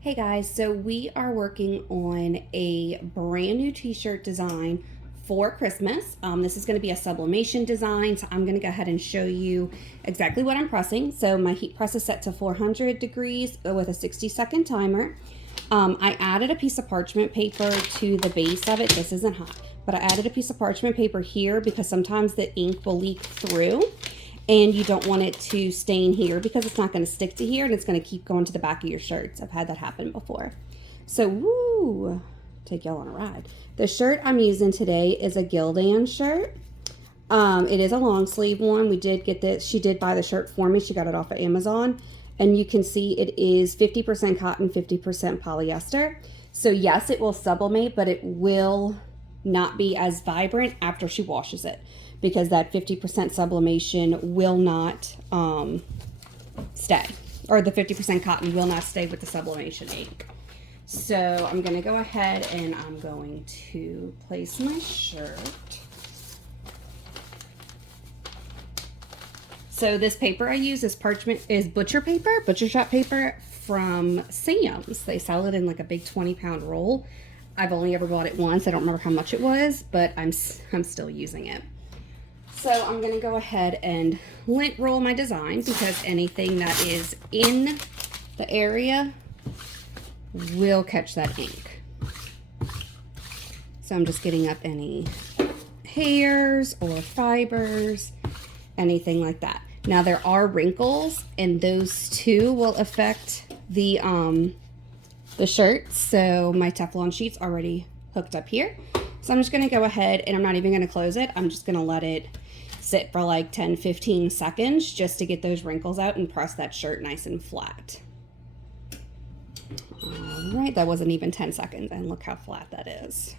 Hey guys, so we are working on a brand new t-shirt design for Christmas. This is going to be a sublimation design, so I'm going to go ahead and show you exactly what I'm pressing. So my heat press is set to 400 degrees with a 60-second timer. I added a piece of parchment paper to the base of it. This isn't hot, but I added a piece of parchment paper here because sometimes the ink will leak through. And you don't want it to stain here because it's not going to stick to here and it's going to keep going to the back of your shirts. I've had that happen before. So, woo, take y'all on a ride. The shirt I'm using today is a Gildan shirt. It is a long sleeve one. We did get this. She did buy the shirt for me. She got it off of Amazon. And you can see it is 50% cotton, 50% polyester. So yes, it will sublimate, but it will not be as vibrant after she washes it, because that 50% sublimation will not stay, or the 50% cotton will not stay with the sublimation ink. So I'm going to go ahead and I'm going to place my shirt. So this paper I use is butcher paper, butcher shop paper from Sam's. They sell it in like a big 20-pound roll. I've only ever bought it once. I don't remember how much it was, but I'm still using it. So I'm going to go ahead and lint roll my design because anything that is in the area will catch that ink. So I'm just getting up any hairs or fibers, anything like that. Now there are wrinkles, and those too will affect the shirt. So my Teflon sheet's already hooked up here. So I'm just going to go ahead and I'm not even going to close it. I'm just going to let it sit for like 10-15 seconds just to get those wrinkles out and press that shirt nice and flat. All right, that wasn't even 10 seconds, and look how flat that is.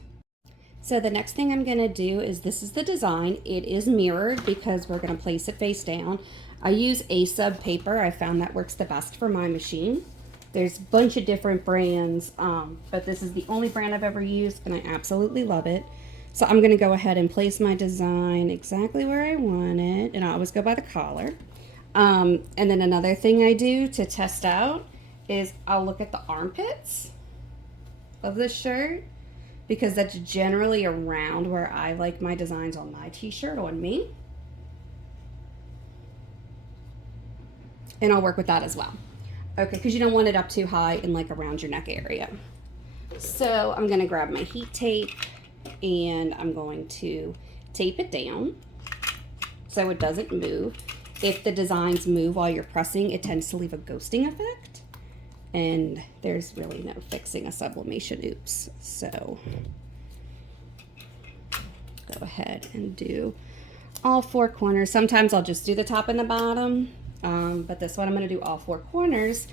So the next thing I'm going to do is, this is the design. It is mirrored because we're going to place it face down. I use A-sub paper. I found that works the best for my machine. There's a bunch of different brands, but this is the only brand I've ever used, and I absolutely love it. So I'm going to go ahead and place my design exactly where I want it, and I always go by the collar. And then another thing I do to test out is I'll look at the armpits of the shirt, because that's generally around where I like my designs on my t-shirt on me. And I'll work with that as well. Okay, because you don't want it up too high and like around your neck area. So I'm going to grab my heat tape and I'm going to tape it down so it doesn't move. If the designs move while you're pressing, it tends to leave a ghosting effect. And there's really no fixing a sublimation oops. So go ahead and do all four corners. Sometimes I'll just do the top and the bottom. But this one I'm going to do all four corners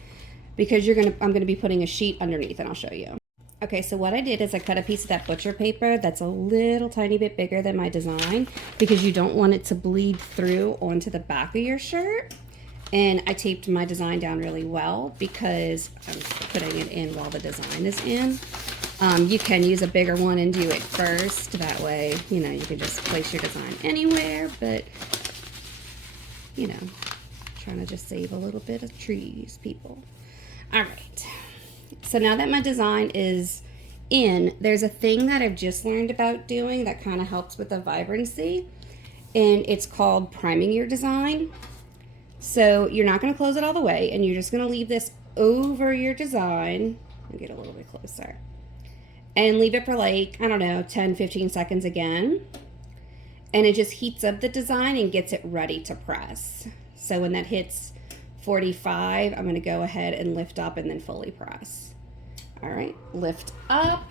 because I'm going to be putting a sheet underneath, and I'll show you. Okay, so what I did is I cut a piece of that butcher paper that's a little tiny bit bigger than my design because you don't want it to bleed through onto the back of your shirt. And I taped my design down really well because I'm putting it in while the design is in. You can use a bigger one and do it first. That way, you know, you can just place your design anywhere, but, you know, trying to just save a little bit of trees, people. All right. So now that my design is in, there's a thing that I've just learned about doing that kind of helps with the vibrancy, and it's called priming your design. So you're not going to close it all the way, and you're just going to leave this over your design. I'll get a little bit closer. And leave it for like, I don't know, 10-15 seconds again. And it just heats up the design and gets it ready to press. So when that hits 45, I'm going to go ahead and lift up and then fully press. All right, lift up.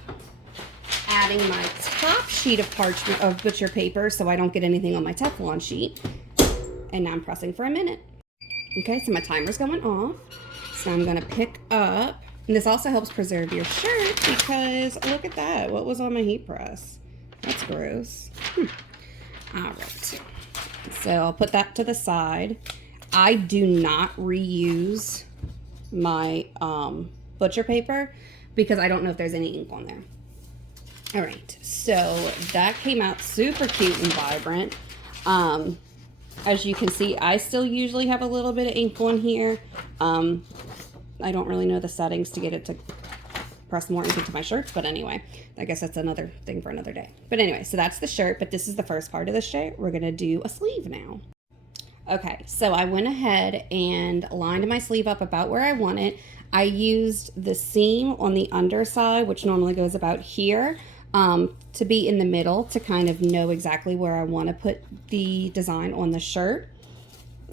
Adding my top sheet of parchment of butcher paper so I don't get anything on my Teflon sheet. And now I'm pressing for a minute. Okay, so my timer's going off. So I'm going to pick up, and this also helps preserve your shirt because look at that. What was on my heat press? That's gross. All right. So I'll put that to the side. I do not reuse my butcher paper because I don't know if there's any ink on there. All right, so that came out super cute and vibrant. As you can see, I still usually have a little bit of ink on here. I don't really know the settings to get it to press more into my shirts, but anyway, I guess that's another thing for another day. But anyway, so that's the shirt, but this is the first part of the shirt. We're gonna do a sleeve now. Okay, so I went ahead and lined my sleeve up about where I want it. I used the seam on the underside, which normally goes about here, to be in the middle to kind of know exactly where I want to put the design on the shirt.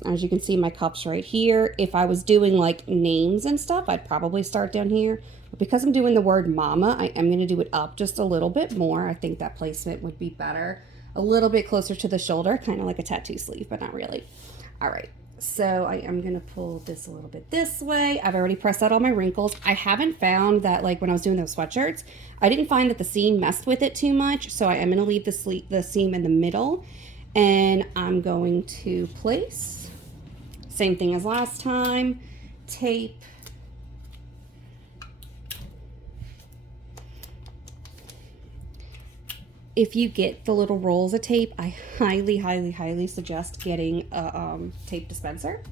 As you can see, my cup's right here. If I was doing like names and stuff, I'd probably start down here. But because I'm doing the word mama, I am going to do it up just a little bit more. I think that placement would be better. A little bit closer to the shoulder, kind of like a tattoo sleeve, but not really. All right, so I am going to pull this a little bit this way. I've already pressed out all my wrinkles. I haven't found that, like when I was doing those sweatshirts, I didn't find that the seam messed with it too much. So I am going to leave the seam in the middle, and I'm going to place, same thing as last time, tape. If you get the little rolls of tape, I highly suggest getting a tape dispenser.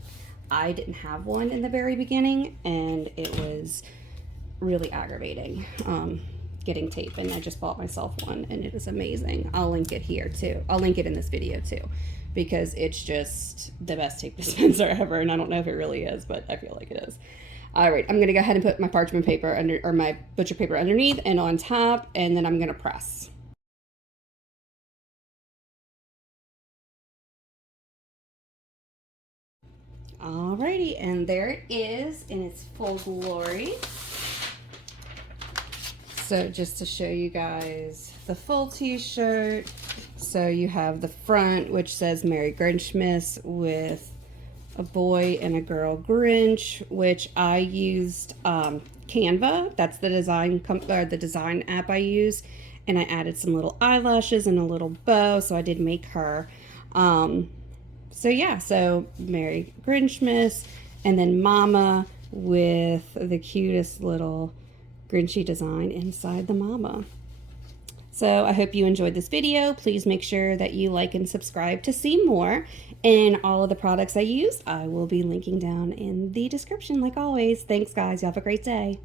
I didn't have one in the very beginning, and it was really aggravating getting tape, and I just bought myself one, and it is amazing. I'll link it here too. I'll link it in this video too, because it's just the best tape dispenser ever, and I don't know if it really is, but I feel like it is. All right, I'm gonna go ahead and put my parchment paper under, or my butcher paper underneath and on top, and then I'm gonna press. Alrighty, and there it is in its full glory. So just to show you guys the full t-shirt, so you have the front, which says Merry Grinchmas, with a boy and a girl Grinch, which I used Canva. That's the design app I use, and I added some little eyelashes and a little bow, so I did make her. So yeah, so Merry Grinchmas, and then Mama with the cutest little Grinchy design inside the mama. So I hope you enjoyed this video. Please make sure that you like and subscribe to see more. And all of the products I use, I will be linking down in the description like always. Thanks guys, you have a great day.